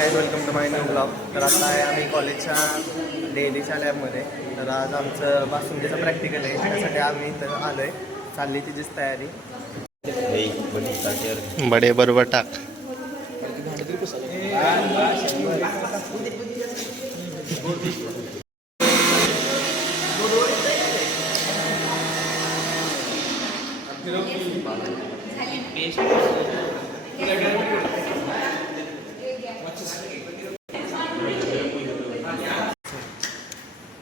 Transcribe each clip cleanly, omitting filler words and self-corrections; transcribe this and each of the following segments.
Guys welcome to my new blog. तर आता आहे आम्ही कॉलेजच्या डेलीच्या लॅबमध्ये. तर आज आमचं बासुंदीचं प्रॅक्टिकल आहे, त्यासाठी आम्ही इथं आलो आहे. चालली तिचीच तयारी. बडे बरोबर टाक.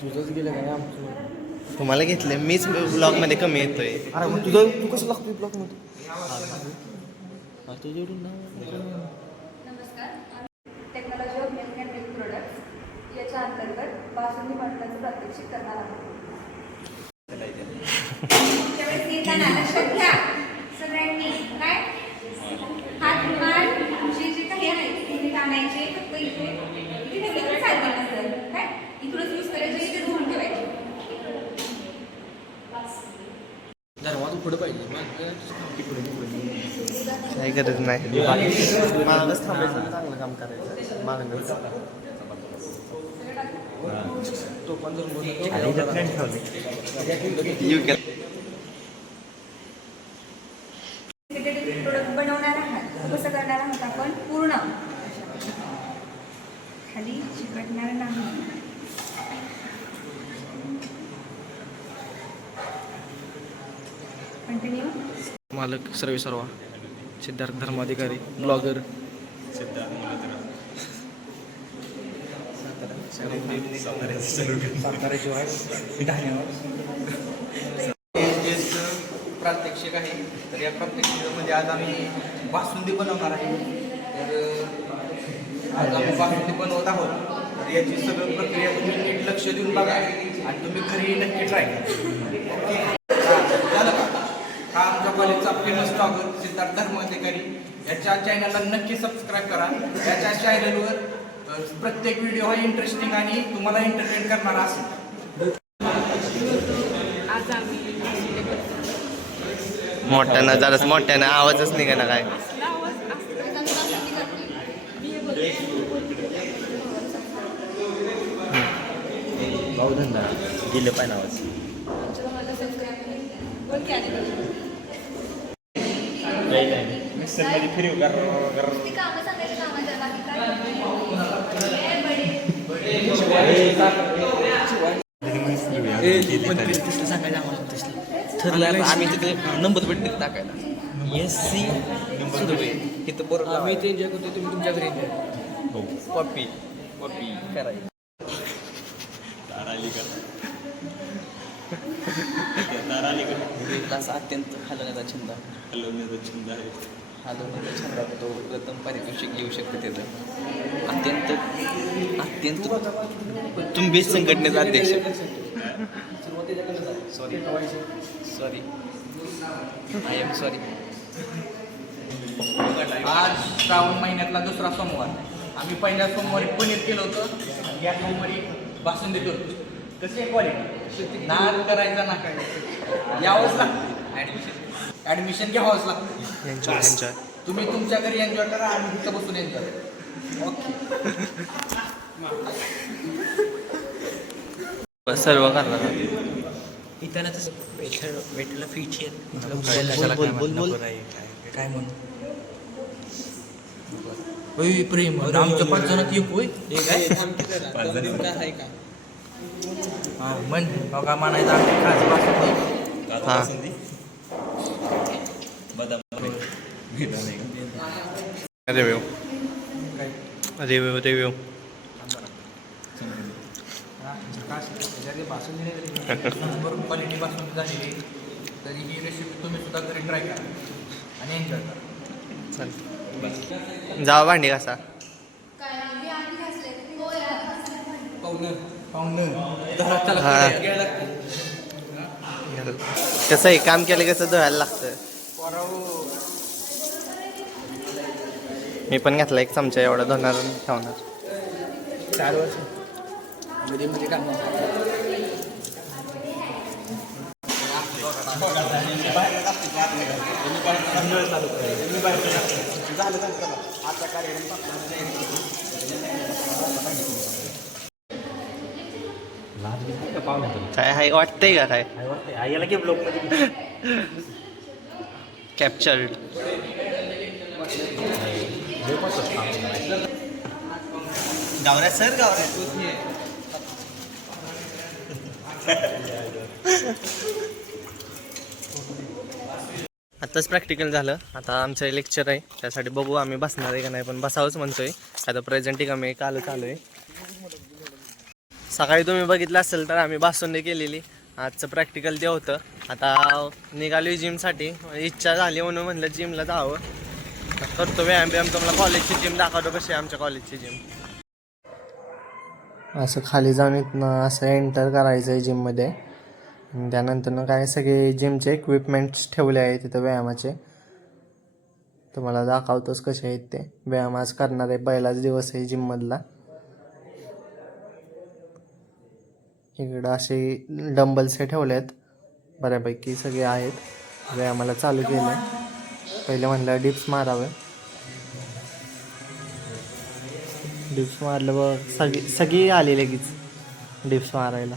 तुझंच गेलं का आमचं? तुम्हाला घेतले, मीच ब्लॉगमध्ये कमी येतोय. अरे मग तू कसं लागतोय ब्लॉगमध्ये? तुझ्याकडून नमस्कार, technology of milk and milk products याच्या अंतर्गत बासुंदी बनवण्याचं प्रात्यक्षिक करणार आहोत. त्यावेळेस येताना लक्षात घ्या सगळ्यांनी काय हात रुमाल जे काही आहे ते आणायचे, फक्त इथे ठेवले तर चालते नंतर काय इकडंच यूज करायचे, इथे धुवून ठेवायचे. दरवाजा पुढे पाहिजे काही गरज नाही. मागच थांबायचं, चांगलं काम करायचं. मागच तो पण जर प्रोडक्ट बनवणार आहात, कसं करणार आहोत आपण? पूर्ण खाली चिकटणार नाही. कंटिन्यू. मालक सर्वे सर्वा सिद्धार्थ धर्माधिकारी ब्लॉगर प्रात्यक्षिक आहे. तर या प्रात्यक्षिकामध्ये आज आम्ही बासुंदी बनवणार आहे. तर आज आम्ही बासुंदी बनवत आहोत. तर याची सगळं प्रक्रिया तुम्ही नीट लक्ष देऊन बघा आणि तुम्ही घरी नक्की ट्राय करा. झालं का? हा आमच्या कॉलेजचा फेमस ब्लॉगर सिद्धार्थ धर्माधिकारी याच्या चॅनलला नक्की सबस्क्राईब करा. याच्या चॅनलवर प्रत्येक व्हिडिओ हा इंटरेस्टिंग आणि तुम्हाला एंटरटेन करणारा असेल. आज आम्ही मोठ्यानं जराच मोठ्यानं आवाजच निघा ना काय. भाऊधंदा गेलं पाहिजे आवाज. मिक्सरमध्ये फिरव ठरलं आम्ही तिथे नंबर भेटते टाकायला. SC सुरवे इथं बरोबर आम्ही ते एन्जॉय करतो, तुम्ही तुमच्या घरी एन्जॉय. कॉपी कॉपी करायची. असा अत्यंत हलवण्याचा छंद आहे. हलवण्याचा छंद तो प्रथम पारितोषिक घेऊ शकते त्याचं. अत्यंत तुम्ही संघटनेचा अध्यक्ष. Sorry I am sorry. आज श्रावण महिन्यातला दुसरा सोमवार. आम्ही पहिल्या सोमवारी पनीर केलं होतं आणि या सोमवारी बासुंदी करतो. कशी आहे क्वालिटी? नाद करायचा ना काय, यावंच लागतं. ॲडमिशन घ्यावंच लागतं. Enjoy enjoy. तुम्ही तुमच्या घरी एन्जॉय करा, आम्ही तिथं बसून एन्जॉय. ओके. सर्व करणार. इथं तसं भेटलं फीचर काय म्हणून प्रेम आमच्या 5 जणात एक होय. आहे का म्हण बघा म्हणायचं आमची खास basundi. Review review review quality basundi झालेली. तरी ही रेसिपी तुम्ही सुद्धा घरी ट्राय करा आणि एन्जॉय करा. जावा भांडी कसा. कसं आहे, काम केलं कसं धुवायला लागतं. मी पण घेतला एक चमचा एवढा धुणार ठेवणार. 4 वर्ष मध्ये काम झालं आता कार्यक्रम काय आहे वाटतंय का काय आईला की ब्लॉग मध्ये कॅप्चर्ड गावऱ्या सर गावऱ्या आत्ताच प्रॅक्टिकल झालं. आता आमचं लेक्चर आहे, त्यासाठी बघू आम्ही बसणार आहे का नाही, पण बसावंच म्हणतोय. आता प्रेझेंटिंग आम्ही काल चालू आहे. सकाळी तुम्ही बघितलं असेल तर आम्ही बासुंदी केलेली. आजचं प्रॅक्टिकल ते होतं. आता निघालो जिमसाठी, इच्छा झाली म्हणून म्हणलं जिमला जावं. करतो व्यायाम बियाम. तुम्हाला कॉलेजची जिम दाखवतो कशी आहे आमच्या कॉलेजची जिम. असं खाली जाऊन इथनं असं एंटर करायचं आहे जिममध्ये. त्यानंतर काय सगळे जिमचे इक्विपमेंट्स ठेवले आहेत तिथं व्यायामाचे. तुम्हाला दाखवतोच कसे आहेत ते. व्यायाम आज करणार आहे, पहिलाच दिवस आहे जिममधला. इकडं असे डंबल्स हे ठेवले आहेत, बऱ्यापैकी सगळे आहेत. व्यायामाला चालू केलं आहे. पहिले म्हणलं डिप्स मारावे. डिप्स मारलं बघ, सगळी आली लगेच डिप्स मारायला.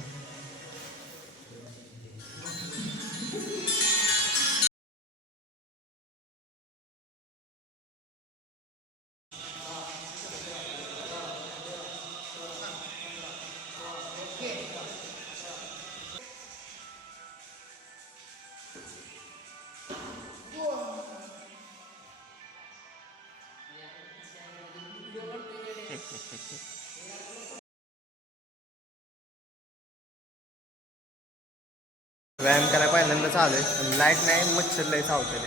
व्यायाम करायला पहिल्यांदा चालू आहे. लाईट नाही, मच्छर लई चावते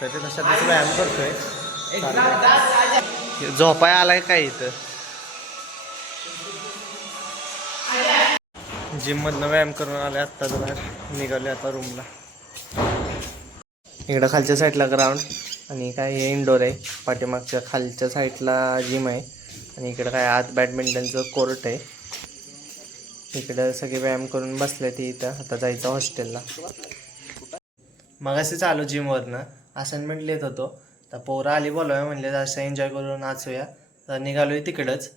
तर ते तशातच व्यायाम करतोय. झोपाय आलाय काय इथं. जिम मधनं व्यायाम करून आले, आत्ता जरा निघाले आता रूमला. इकडं खालच्या साईडला ग्राउंड आणि काय हे इंडोर आहे. पाठीमागच्या खालच्या साईडला जिम आहे आणि इकडं काय आत बॅडमिंटनचं कोर्ट आहे. इकडं सगळे व्यायाम करून बसले ते इथं. आता जायचं हॉस्टेलला. मगाशी चालू जिमवरनं असाइनमेंट लिहित होतो. तर पोरं आली बोलावं म्हणले असं एन्जॉय करून नाचूया. तर निघालोय तिकडंच.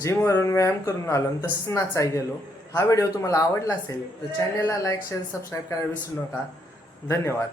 जिमवरून व्यायाम करून आलो आणि तसंच नाचाय गेलो. हा व्हिडिओ तुम्हाला आवडला असेल तर चॅनलला लाईक शेअर सबस्क्राईब करायला विसरू नका. धन्यवाद.